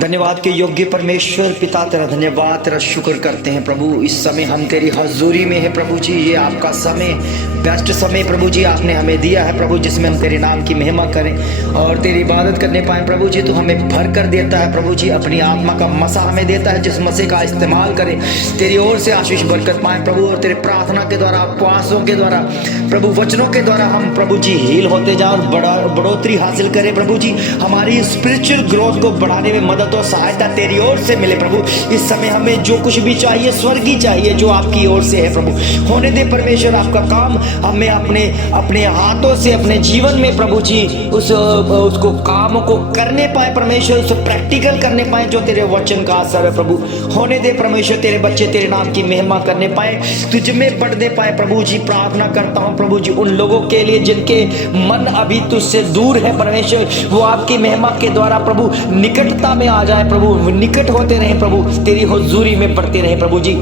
धन्यवाद के योग्य परमेश्वर पिता, तेरा धन्यवाद, तेरा शुक्र करते हैं प्रभु। इस समय हम तेरी हजूरी में है प्रभु जी। ये आपका समय, बेस्ट समय प्रभु जी आपने हमें दिया है प्रभु, जिसमें हम तेरे नाम की महिमा करें और तेरी इबादत करने पाएँ प्रभु जी। तो हमें भर कर देता है प्रभु जी, अपनी आत्मा का मसा हमें देता है, जिस मसे का इस्तेमाल करें तेरी ओर से आशीष बरकत पाएँ प्रभु। और तेरे प्रार्थना के द्वारा, उपवासों के द्वारा प्रभु, वचनों के द्वारा हम प्रभु जी हील होते जाए और बढ़ोतरी हासिल करें प्रभु जी। हमारी स्पिरिचुअल ग्रोथ को बढ़ाने में मदद और सहायता तेरी ओर से मिले प्रभु। इस समय हमें जो कुछ भी चाहिए स्वर्गीय चाहिए, जो आपकी ओर से है प्रभु, होने दे परमेश्वर। आपका काम हमें अपने हाथों से अपने जीवन में प्रभु जी उसको काम को करने पाए परमेश्वर, उसको प्रैक्टिकल करने पाए जो तेरे वचन का असर है प्रभु। होने दे परमेश्वर, तेरे बच्चे तेरे नाम की महिमा करने पाए, तुझ में बढ़ने पाए प्रभु जी। प्रार्थना करता हूँ प्रभु जी उन लोगों के लिए जिनके मन अभी तुझसे दूर है परमेश्वर, वो आपकी महिमा के द्वारा प्रभु निकटता में आ जाए प्रभु, निकट होते रहे प्रभु, तेरी हुजूरी में बढ़ते रहे प्रभु जी।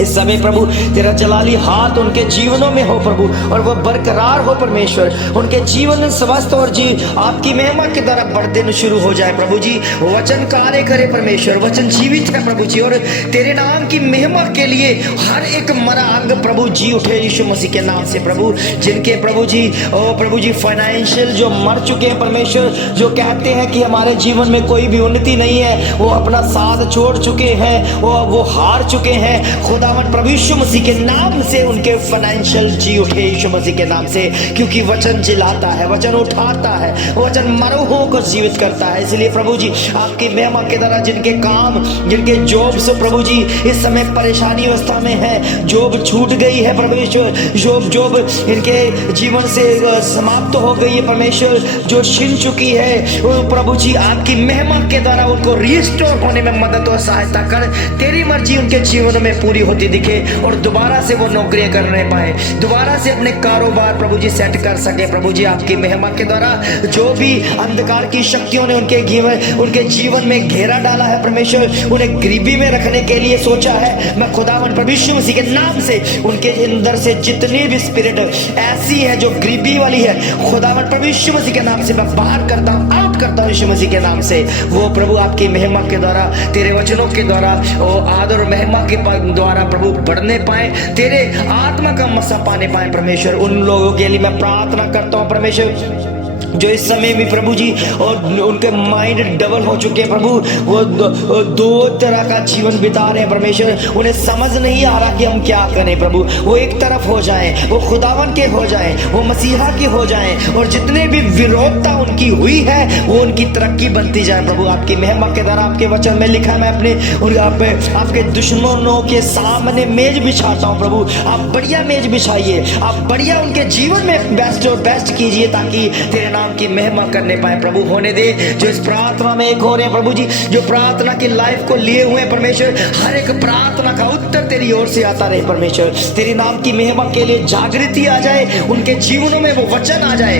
इस समय प्रभु तेरा जलाली हाथ उनके जीवनों में हो प्रभु, और वो बरकरार हो परमेश्वर। उनके जीवन स्वस्थ और जी आपकी महिमा के द्वारा बढ़ते शुरू हो जाए प्रभु जी। वचन कार्य करे परमेश्वर, वचन जीवित है प्रभु जी, और तेरे नाम की महिमा के लिए हर एक मरा अंग प्रभु जी उठे यीशु मसीह के नाम से प्रभु। जिनके प्रभु जी प्रभु जी फाइनेंशियल जो मर चुके हैं परमेश्वर, जो कहते हैं कि हमारे जीवन में कोई भी उन्नति नहीं है, वो अपना साथ छोड़ चुके हैं, वो हार चुके हैं खुदावन प्रभु यीशु मसीह के नाम से उनके फाइनेंशियल जी उठे यीशु मसीह के नाम से। क्योंकि वचन जिलाता है, वचन उठाता है, वचन मरूहों को जीवित करता है। इसलिए प्रभु जी आपकी महिमा के द्वारा जिनके काम, जिनके जॉब से प्रभु जी इस समय परेशानी अवस्था में है, जॉब छूट गई है परमेश्वर, जॉब इनके जीवन से समाप्त हो गई है परमेश्वर, जो छिन चुकी है वो प्रभु जी आपकी महिमा के द्वारा उनको रिस्टोर होने में मदद और सहायता कर, तेरी मर्जी उनके जीवन में पूरी होती दिखे और दोबारा से वो नौकरियां करने पाए, दोबारा से अपने कारोबार प्रभु जी सेट कर सके प्रभु जी आपकी महिमा के द्वारा। जो भी अंधकार की शक्तियों ने उनके जीवन में घेरा डाला है परमेश्वर, उन्हें गरीबी में रखने के लिए सोचा है, मैं खुदावन प्रभु यीशु मसीह के नाम से उनके अंदर से जितनी भी स्पिरिट ऐसी है जो गरीबी वाली है, खुदावन प्रभु यीशु मसीह के नाम से मैं बाहर करता हूं, आउट करता हूं यीशु मसीह के नाम से। वो प्रभु आपकी महिमा के द्वारा, तेरे वचनों के द्वारा, आदर और महिमा के द्वारा प्रभु बढ़ने पाए, तेरे आत्मा का मसा पाने पाए परमेश्वर। उन लोगों के लिए मैं प्रार्थना करता हूं परमेश्वर जो इस समय भी प्रभु जी और उनके माइंड डबल हो चुके हैं प्रभु, वो दो तरह का जीवन बिता रहे हैं परमेश्वर। उन्हें समझ नहीं आ रहा कि हम क्या करें प्रभु। वो एक तरफ हो जाएं, वो खुदावन के हो जाएं, वो मसीहा के हो जाएं, और जितने भी विरोधता उनकी हुई है वो उनकी तरक्की बनती जाए प्रभु। आपकी महिमा के द्वारा आपके वचन में लिखा, मैं अपने आपके दुश्मनों के सामने मेज बिछाता हूँ प्रभु। आप बढ़िया मेज बिछाइए, आप बढ़िया उनके जीवन में बेस्ट और बेस्ट कीजिए, ताकि तेरे नाम की महिमा करने पाए प्रभु। होने दे जो इस प्रार्थना में एक हो रहे हैं प्रभु जी, जो प्रार्थना की लाइफ को लिए हुए परमेश्वर, हर एक प्रार्थना का उत्तर तेरी ओर से आता रहे परमेश्वर। तेरे नाम की महिमा के लिए जागृति आ जाए, उनके जीवनों में वो वचन आ जाए,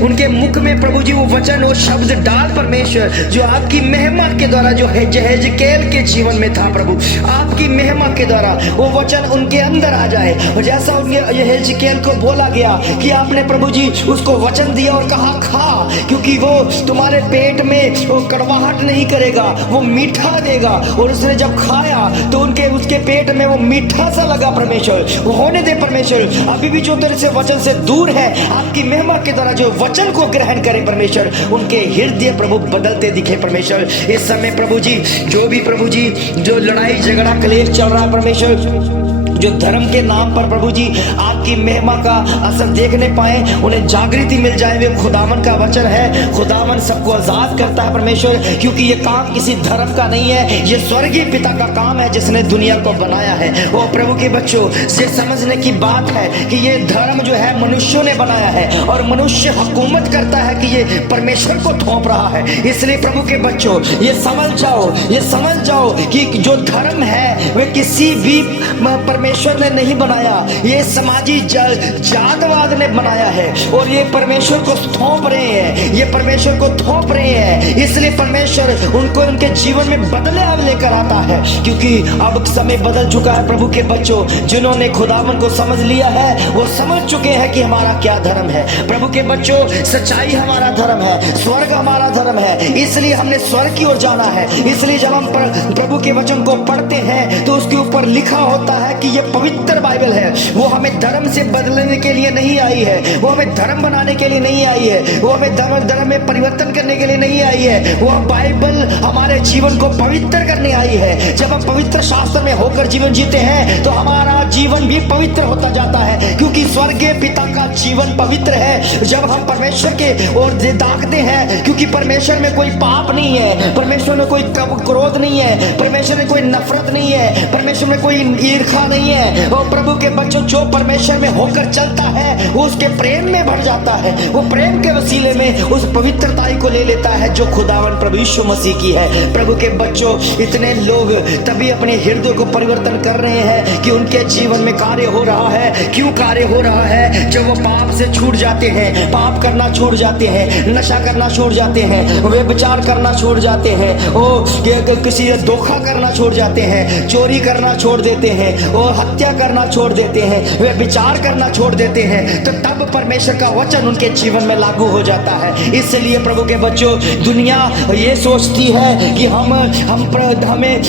उनके मुख में प्रभु जी वो वचन, वो शब्द डाल परमेश्वर, जो आपकी महिमा के द्वारा जो हेजकेल के जीवन में था प्रभु, आपकी महिमा के द्वारा वो वचन उनके अंदर आ जाए। और जैसा उनके हेजकेल को बोला गया कि आपने प्रभु जी उसको वचन दिया और कहा खा, क्योंकि वो तुम्हारे पेट में वो कड़वाहट नहीं करेगा, वो मीठा देगा। और उसने जब खाया तो उसके पेट में वो मीठा सा लगा परमेश्वर। वो होने दे परमेश्वर, अभी भी जो तेरे से वचन से दूर है, आपकी महिमा के द्वारा जो वचन को ग्रहण करे परमेश्वर, उनके हृदय प्रभु बदलते दिखे परमेश्वर। इस समय प्रभु जी जो भी प्रभु जी जो लड़ाई झगड़ा क्लेश चल रहा है परमेश्वर, जो धर्म के नाम पर प्रभु जी आपकी महिमा का असर देखने पाए, उन्हें जागृति मिल जाए। वे खुदावन का वचन है, खुदावन सबको आजाद करता है परमेश्वर, क्योंकि ये काम किसी धर्म का नहीं है, ये स्वर्गीय पिता का काम है जिसने दुनिया को बनाया है। वो प्रभु के बच्चों से समझने की बात है कि ये धर्म जो है मनुष्यों ने बनाया है, और मनुष्य हुकूमत करता है कि ये परमेश्वर को थोप रहा है। इसलिए प्रभु के बच्चों ये समझ जाओ कि जो धर्म है वे किसी भी परमेश्वर परमेश्वर ने नहीं बनाया, ये समाजी जातवाद ने बनाया है और ये परमेश्वर को थोप रहे हैं, ये परमेश्वर को थोप रहे हैं। इसलिए परमेश्वर उनको उनके जीवन में बदलाव लेकर आता है, क्योंकि अब समय बदल चुका है। प्रभु के बच्चों, जिन्होंने खुदावन को समझ लिया है वो समझ चुके हैं कि हमारा क्या धर्म है। प्रभु के बच्चों, सच्चाई हमारा धर्म है, स्वर्ग हमारा धर्म है, इसलिए हमने स्वर्ग की ओर जाना है। इसलिए जब हम प्रभु के वचन को पढ़ते हैं तो उसके ऊपर लिखा होता है कि ये पवित्र बाइबल है। वो हमें धर्म से बदलने के लिए नहीं आई है, वो हमें धर्म बनाने के लिए नहीं आई है, वो हमें धर्म में परिवर्तन करने के लिए नहीं आई है। वो बाइबल हमारे जीवन को पवित्र करने आई है। जब हम पवित्र शास्त्र में होकर जीवन जीते हैं तो हमारा जीवन भी पवित्र होता जाता है, क्योंकि स्वर्गीय पिता का जीवन पवित्र है। जब हम परमेश्वर के ओर ताकते हैं, क्योंकि परमेश्वर में कोई पाप नहीं है, परमेश्वर में कोई क्रोध नहीं है, परमेश्वर में कोई नफरत नहीं है, परमेश्वर में कोई ईर्ष्या नहीं है। और प्रभु के बच्चों, जो परमेश्वर में होकर चलता है वो उसके प्रेम में बढ़ जाता है, वो प्रेम के वसीले में उस पवित्रताई को ले लेता है जो खुदावन प्रभु यीशु मसीह की है। प्रभु के बच्चों, इतने लोग तभी अपने हृदय को परिवर्तन कर रहे हैं कि उनके जीवन में कार्य हो रहा है। क्यों कार्य हो रहा है? जब वो पाप से छूट जाते हैं, पाप करना छोड़ जाते हैं, नशा करना छोड़ जाते हैं, वे विचार करना छोड़ जाते हैं, वो किसी से धोखा करना छोड़ जाते हैं, चोरी करना छोड़ देते हैं और हत्या करना छोड़ देते हैं, वे विचार करना छोड़ देते हैं, तो तब परमेश्वर का वचन उनके जीवन में लागू हो जाता है। इसलिए प्रभु के बच्चों, दुनिया ये सोचती है कि हमें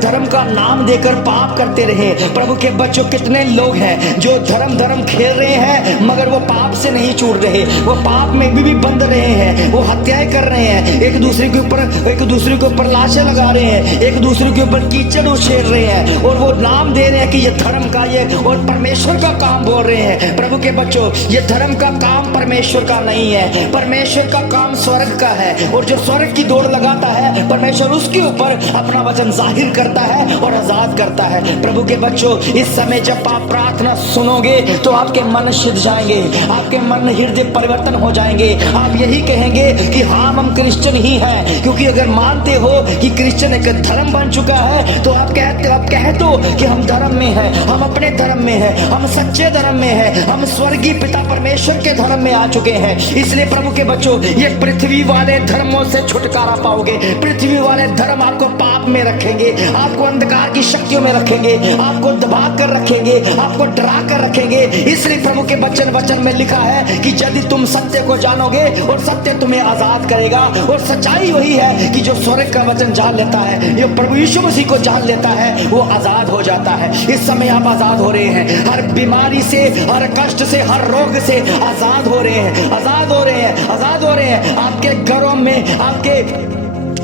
धर्म का नाम देकर पाप करते रहे। प्रभु के बच्चों, कितने लोग हैं जो धर्म खेल रहे हैं मगर वो पाप से नहीं छूट रहे, वो पाप में भी बंध रहे हैं, वो हत्याएं कर रहे हैं, एक दूसरे के ऊपर लाशें लगा रहे हैं, एक दूसरे के ऊपर कीचड़ उछेर रहे हैं और वो नाम दे रहे हैं कि ये धर्म का ये और परमेश्वर का काम बोल रहे हैं। प्रभु के बच्चों, ये धर्म का काम परमेश्वर का नहीं है, परमेश्वर का काम स्वर्ग का है। और जो स्वर्ग की दौड़ लगाता है, परमेश्वर उसके ऊपर अपना वचन जाहिर करता है और आजाद करता है। प्रभु के बच्चों, इस समय जब आप प्रार्थना सुनोगे तो आपके मन सिद्ध जाएंगे, आपके मन हृदय परिवर्तन हो जाएंगे। आप यही कहेंगे कि हाँ, हम क्रिश्चियन ही हैं, क्योंकि अगर मानते हो कि क्रिश्चियन एक धर्म बन चुका है तो आप कह दो कि हम धर्म में हैं, हम अपने धर्म में हैं, हम सच्चे धर्म में हैं, हम स्वर्गीय पिता परमेश्वर के धर्म में आ चुके हैं। इसलिए प्रभु के बच्चों, ये पृथ्वी वाले धर्मों से छुटकारा पाओगे। पृथ्वी वाले धर्म आपको पाप में रखेंगे, आपको अंधकार की शक्तियों में रखेंगे, आपको दबा कर रखेंगे, आपको डरा कर रखेंगे। इसलिए प्रभु के वचन में लिखा है कि यदि तुम सत्य को जानोगे और सत्य तुम्हें आजाद करेगा। और सच्चाई वही है कि जो स्वर्ग का वचन जान लेता है, जो प्रभु यीशु मसीह को जान लेता है, वो आजाद हो जाता है। इस समय आप आजाद हो रहे हैं, हर बीमारी से, हर कष्ट से, हर रोग से आजाद हो रहे हैं, आजाद हो रहे हैं, आजाद हो रहे हैं। आपके घरों में, आपके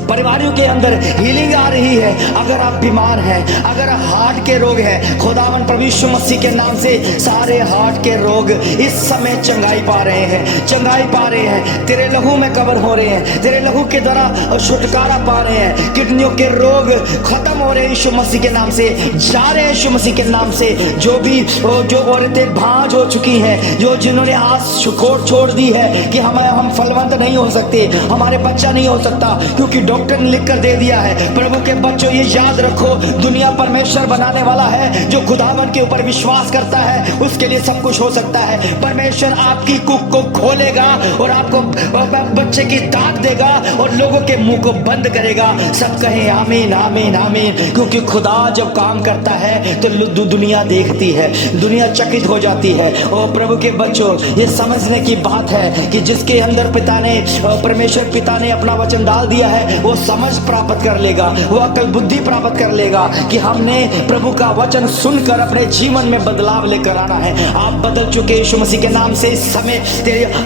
परिवारों के अंदर हीलिंग आ रही है। अगर आप बीमार हैं, अगर हार्ट के रोग हैं, खुदावन प्रभु यीशु मसीह के नाम से सारे हार्ट के रोग इस समय चंगाई पा रहे हैं, चंगाई पा रहे हैं। तेरे लहू में कवर हो रहे हैं, तेरे लहू के द्वारा छुटकारा पा रहे हैं। किडनियों के रोग खत्म हो रहे हैं यीशु मसीह के नाम से, जा रहे हैं यीशु मसीह के नाम से। जो औरतें भांज हो चुकी हैं, जिन्होंने आस छोड़ दी है कि हम फलवंत नहीं हो सकते, हमारे बच्चा नहीं हो सकता, क्योंकि डॉक्टर ने लिख कर दे दिया है। प्रभु के बच्चों, ये याद रखो, दुनिया परमेश्वर बनाने वाला है। जो खुदावन के ऊपर विश्वास करता है उसके लिए सब कुछ हो सकता है। परमेश्वर आपकी कुक को खोलेगा और आपको बच्चे की ताक देगा और लोगों के मुंह को बंद करेगा। सब कहें आमीन, आमीन, आमीन। क्योंकि खुदा जब काम करता है तो दुनिया देखती है, दुनिया चकित हो जाती है। और प्रभु के बच्चों, ये समझने की बात है कि जिसके अंदर परमेश्वर पिता ने अपना वचन डाल दिया है, वो समझ प्राप्त कर लेगा, वो अकल बुद्धि प्राप्त कर लेगा कि हमने प्रभु का वचन सुनकर अपने जीवन में बदलाव लेकर आना है। आप बदल चुके यीशु मसीह के नाम से। इस समय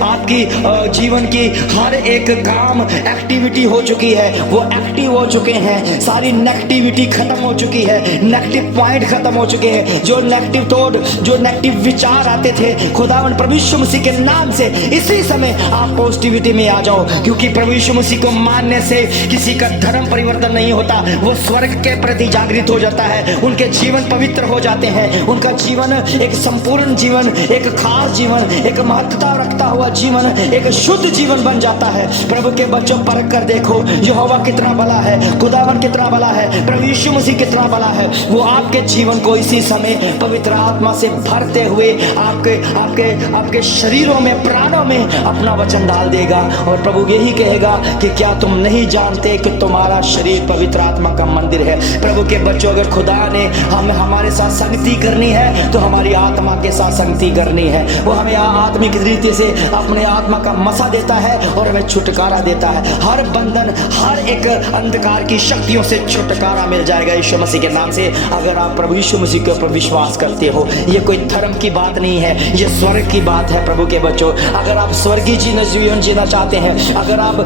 आपकी जीवन की हर एक काम एक्टिविटी हो चुकी है, वो एक्टिव हो चुके हैं। सारी नेगेटिविटी खत्म हो चुकी है, नेगेटिव पॉइंट खत्म हो चुके हैं। जो नेगेटिव विचार आते थे, खुदावन प्रभु यीशु मसीह के नाम से इसी समय आप पॉजिटिविटी में आ जाओ। क्योंकि प्रभु यीशु मसीह को मानने से किसी का धर्म परिवर्तन नहीं होता, वो स्वर्ग के प्रति जागृत हो जाता है, उनके जीवन पवित्र हो जाते हैं, उनका जीवन एक संपूर्ण जीवन, एक खास जीवन, एक महत्वता रखता हुआ जीवन, एक शुद्ध जीवन बन जाता है। प्रभु के बच्चों, परख कर देखो यहोवा कितना बड़ा है, खुदावन कितना बड़ा है, प्रभु यीशु मसीह कितना बड़ा है। वो आपके जीवन को इसी समय पवित्र आत्मा से भरते हुए आपके आपके आपके शरीरों में, प्राणों में अपना वचन डाल देगा। और प्रभु यही कहेगा कि क्या तुम नहीं जानते कि तुम्हारा शरीर पवित्र आत्मा का मंदिर है। प्रभु के बच्चों, अगर खुदा ने हमारे साथ संगति करनी है तो हमारी आत्मा के साथ संगति करनी है। वो हमें आत्मिक रीति से अपने आत्मा का मसा देता है और हमें छुटकारा देता है। हर बंधन, हर एक अंधकार की शक्तियों से छुटकारा मिल जाएगा यीशु मसीह के नाम से, अगर आप प्रभु यीशु मसीह के ऊपर विश्वास करते हो। ये कोई धर्म की बात नहीं है, ये स्वर्ग की बात है। प्रभु के बच्चों, अगर आप स्वर्गीय जीवन जीना चाहते हैं, अगर आप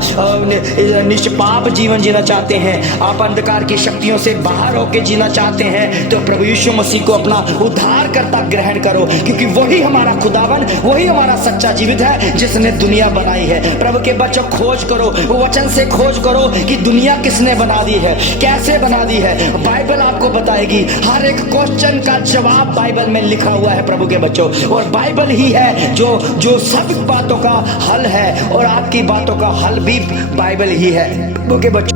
निष्पाप जीवन जीना चाहते हैं, आप अंधकार की शक्तियों से बाहर होकर जीना चाहते हैं, तो प्रभु यीशु मसीह को अपना उद्धारकर्ता ग्रहण करो, क्योंकि वही हमारा खुदावन, वही हमारा सच्चा जीवित है जिसने दुनिया बनाई है। प्रभु के बच्चों, खोज करो, वो वचन से खोज करो कि दुनिया किसने बना दी है, कैसे बना दी है। बाइबल आपको बताएगी, हर एक क्वेश्चन का जवाब बाइबल में लिखा हुआ है प्रभु के बच्चों। और बाइबल ही है जो सब बातों का हल है, और आपकी बातों का हल भी बाइबल ही है प्रभु के बच्चों।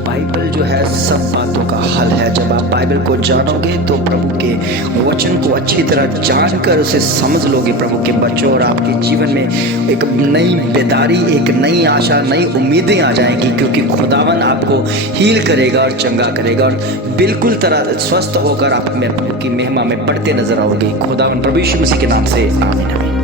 बाइबल जो है सब बातों का हल है। जब आप बाइबल को जानोगे तो प्रभु के वचन को अच्छी तरह जानकर उसे समझ लोगे प्रभु के बच्चों, और आपके जीवन में एक नई बेदारी, एक नई आशा, नई उम्मीदें आ जाएंगी, क्योंकि खुदावन आपको हील करेगा और चंगा करेगा, और बिल्कुल तरह स्वस्थ होकर आप प्रभु की महिमा में बढ़ते नजर आओगे। खुदावन प्रभु यीशु मसीह के नाम से आमीन।